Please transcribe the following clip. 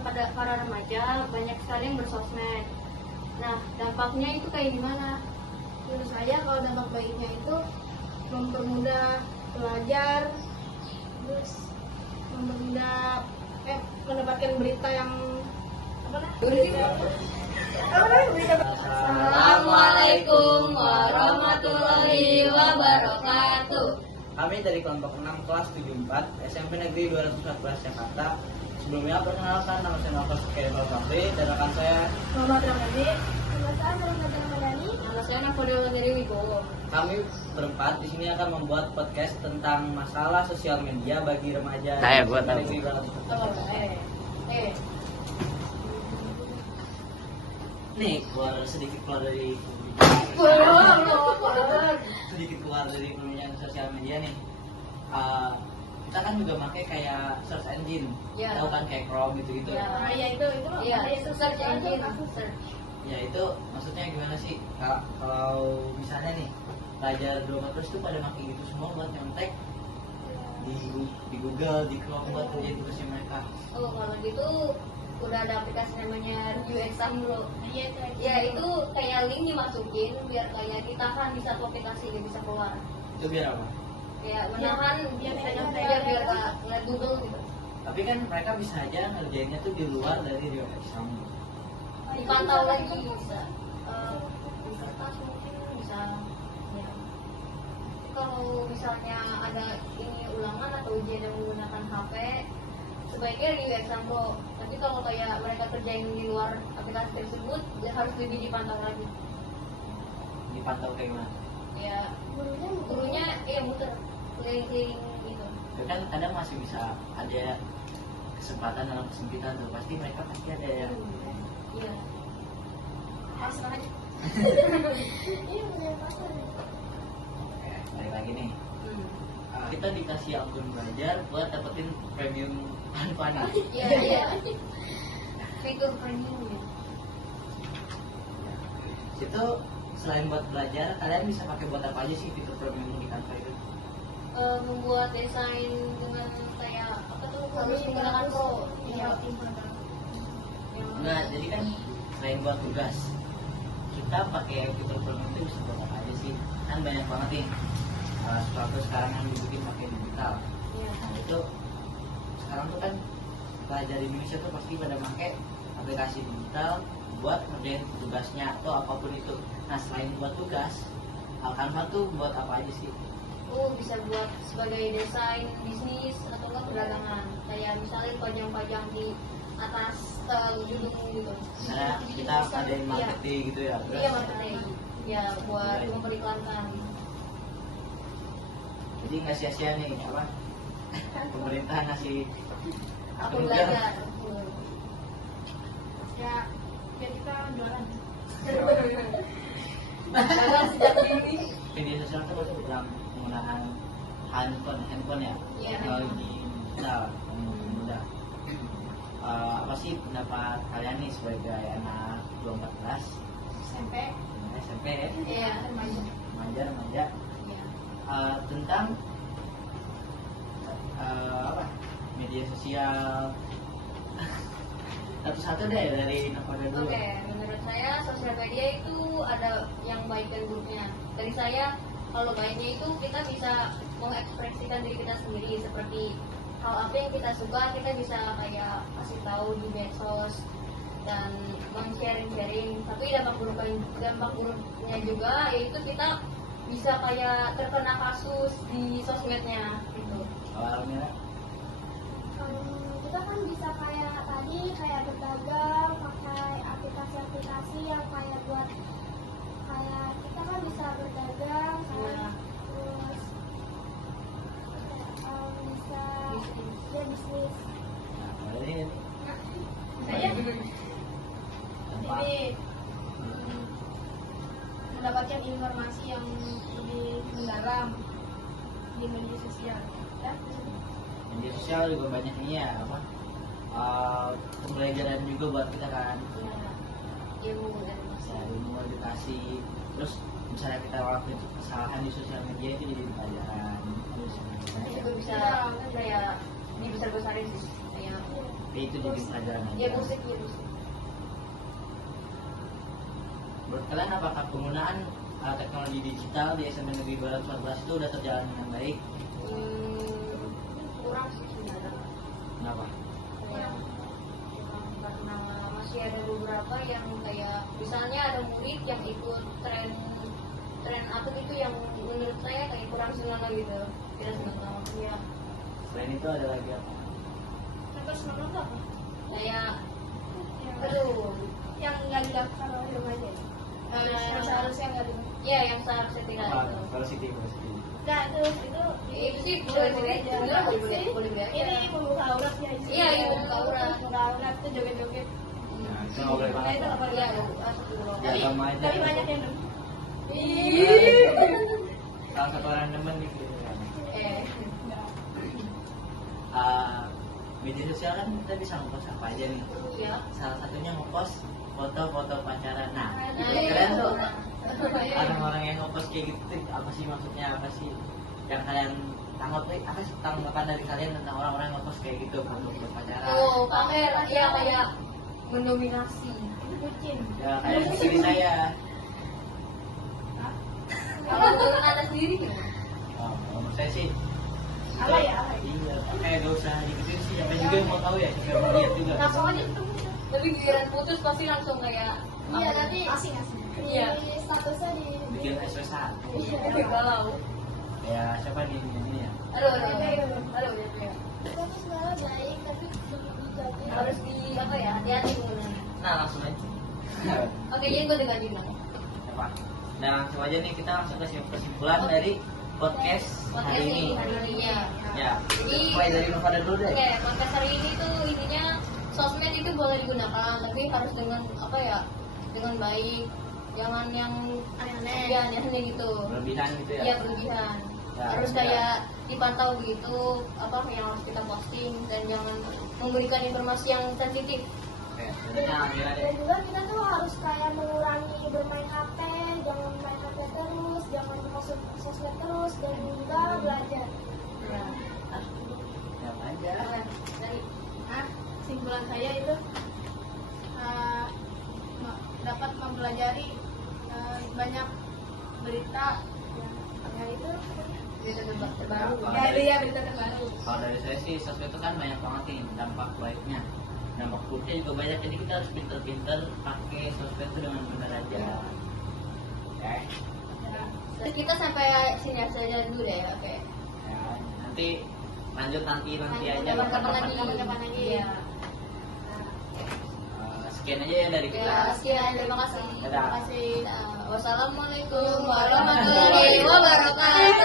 pada para remaja banyak sekali yang bersosmed. Nah, dampaknya itu kayak gimana? Menurut saya kalau dampak baiknya itu mempermudah belajar, terus mempermudah mendapatkan berita yang Assalamualaikum warahmatullahi wabarakatuh. Kami dari kelompok 6 kelas 74 SMP Negeri 214 Jakarta. Sebelumnya perkenalkan, nama saya Nafas Kemal Fahri dan rekan saya Muhammad Ramadi. Nama saya Muhammad Ramadhani. Nama saya Napoleon dari Wibowo. kami berempat di sini akan membuat podcast tentang masalah sosial media bagi remaja Saya buat SMP Negeri 214. Nih sedikit keluar dari perbincangan sosial media nih. Kita kan juga pakai kayak search engine, Ya. tahu kan kayak Chrome gitu-gitu. Ya. Itu Iya, search engine. Ya itu maksudnya gimana sih? Kalau misalnya nih belajar 214 itu pada pakai gitu semua buat nyontek di Google, di Chrome buat kerjain tugasnya mereka. Oh, kalau gitu udah ada aplikasi namanya Review Exam bro. Iya itu. Ya itu kayak link dimasukin biar kayak ditahan di satu aplikasi nggak bisa keluar. Itu biar apa? Kayak menahan biar biar bisa biar nggak ngeliat Google gitu. Tapi kan mereka bisa aja ngerjainnya tuh di luar dari Rio Exam. Dipantau lagi bisa. Bisa tas mungkin bisa. Ya. Kalau misalnya ada ini ulangan atau ujian yang menggunakan HP, sebaiknya review exam bro. Tapi kalau kayak mereka kerjain di luar aplikasi tersebut, ya harus lebih dipantau lagi. Dipantau kayak gimana? Ya, gurunya muter keliling-keliling gitu. Tapi kan kadang masih bisa ada kesempatan dalam kesempitan tuh. Pasti mereka pasti ada yang Iya. Pasrah aja. Iya punya pasrah. Oke, balik lagi nih. Hmm. Kita dikasih akun belajar buat dapetin premium Hanfani. Iya. Fitur premium ya. Itu selain buat belajar, kalian bisa pakai buat apa aja sih fitur premium di Canva itu? Membuat desain dengan kayak apa tuh harus menggunakan Pro. Iya. Nah, jadi kan selain buat tugas, kita pakai fitur premium itu bisa buat apa aja sih? Kan banyak banget nih sesuatu sekarang yang dibikin pakai digital. Iya. Nah itu sekarang tuh kan pelajar di Indonesia tuh pasti pada pakai aplikasi digital buat ngerjain tugasnya atau apapun itu. Nah selain buat tugas, Canva tuh buat apa aja sih? Bisa buat sebagai desain bisnis atau enggak perdagangan. Kayak misalnya pajang-pajang di atas gedung gitu. Misalnya kita ada yang marketing gitu ya. Iya, marketing. Ya, buat memperiklankan. Jadi nggak sia-sia nih apa? Pemerintah ngasih Aku akun belajar. Ya biar kita jualan. Belajar sejak dini. Media sosial tuh dalam penggunaan handphone ya. Iya. Teknologi digital yang mudah. Apa sih pendapat kalian nih sebagai anak 214 SMP. SMP ya? Iya, Remaja iya. Tentang apa media sosial satu-satu deh dari Nakoda dulu. Oke, menurut saya sosial media itu ada yang baik dan buruknya. Dari saya, kalau baiknya itu kita bisa mengekspresikan diri kita sendiri seperti hal apa yang kita suka, kita bisa kayak kasih tahu di medsos dan sharing. Tapi dampak buruknya juga yaitu kita bisa kayak terkena kasus di sosmednya gitu. Awalnya Kita kan bisa kayak berdagang pakai aplikasi-aplikasi yang kayak buat kita kan bisa berdagang Iya. terus bisa ya bisnis. ini Saya dampak ini mendapatkan informasi yang lebih mendalam di media sosial ya. media sosial juga banyak ini ya apa pembelajaran juga buat kita kan. Ilmu dan Ilmu edukasi, terus misalnya kita ngelakuin kesalahan di sosial media itu jadi pelajaran. itu bisa kayak dibesar-besarin sih kayak itu jadi pelajaran aja. Ya musik. Menurut kalian apakah penggunaan teknologi digital di SMP Negeri Barat 14 itu udah terjalan dengan baik? Kurang sih sebenarnya. Kenapa? Kayak karena masih ada beberapa yang kayak misalnya ada murid yang ikut tren apa gitu yang menurut saya kayak kurang senonoh gitu, tidak senonoh ya. Selain itu ada lagi apa? Contoh senonoh tuh apa? Kayak Yang- aduh yang nggak didaftar oleh remaja. Yang seharusnya nggak didaftar. ya yang seharusnya tidak itu. Velocity. Nah, terus itu Itu sih boleh aja. Boleh aja. Ini membuka aurat ya. Iya, iya, membuka aurat. Membuka aurat itu joget-joget. Nah, itu nggak boleh Nah, banget. itu nggak boleh Iya, banget. Ya, sama aja. Tapi banyak yang demen. Salah satu orang demen gitu. Eh, Media sosial kan kita bisa ngepost apa aja nih. iya. Salah satunya ngepost foto-foto pacaran. Nah, Nah, kalian tuh iya. orang-orang yang ngepost kayak gitu tuh, apa sih maksudnya, apa sih yang kalian apa sih tanggapan dari kalian tentang orang-orang yang ngepost kayak gitu foto-foto pacaran? Oh, pamer ya kayak mendominasi. Bucin. Ya kayak istri saya. Kalau menurut Anda sendiri gimana? Oh, menurut saya sih Alay ya, alay. iya, kayak gak usah digituin sih, siapa juga yang mau tahu ya, siapa yang mau lihat juga. Langsung aja ketemu. Tapi giliran putus pasti langsung kayak Iya, apa? nanti asing-asing. Iya. Di statusnya di Bikin SOS. Iya, galau. Ya siapa nih ini ya? Aduh, ya. Itu sebenarnya baik, tapi belum dijaga. Harus di apa ya? Hati-hati penggunaannya. Nah langsung aja. Oke, jadi gue ganti dulu. Apa? Nah langsung aja nih kita langsung ke kesimpulan dari podcast hari ini. Hari ini ya. Ya. Jadi- Mulai dari Novada dulu deh. Oke, podcast hari ini tuh intinya sosmed itu boleh digunakan, tapi harus dengan apa ya? Dengan baik. Jangan yang Aneh-aneh. ya aneh gitu. Berlebihan gitu ya. Iya berlebihan. Ya, Harus ya. kayak dipantau begitu apa yang harus kita posting dan jangan memberikan informasi yang sensitif. Oke, selanjutnya Amira deh. Dan juga kita tuh harus kayak mengurangi bermain HP, jangan main HP terus, jangan masuk sosmed terus, dan juga belajar. Ya. Yang aja. Dari Kesimpulan saya itu dapat mempelajari banyak berita yang itu berita terbaru. ya berita terbaru. Kalau dari saya sih sosmed itu kan banyak banget nih dampak baiknya. Dampak buruknya juga banyak, jadi kita harus pinter-pinter pakai sosmed itu dengan benar aja. Ya. Terus kita sampai sini saja dulu deh, oke. Ya, nanti lanjut nanti aja Kapan-kapan lagi. Iya. Sekian aja ya dari kita. Ya, sekian terima kasih. Dadah. Terima kasih. Wassalamualaikum warahmatullahi wabarakatuh.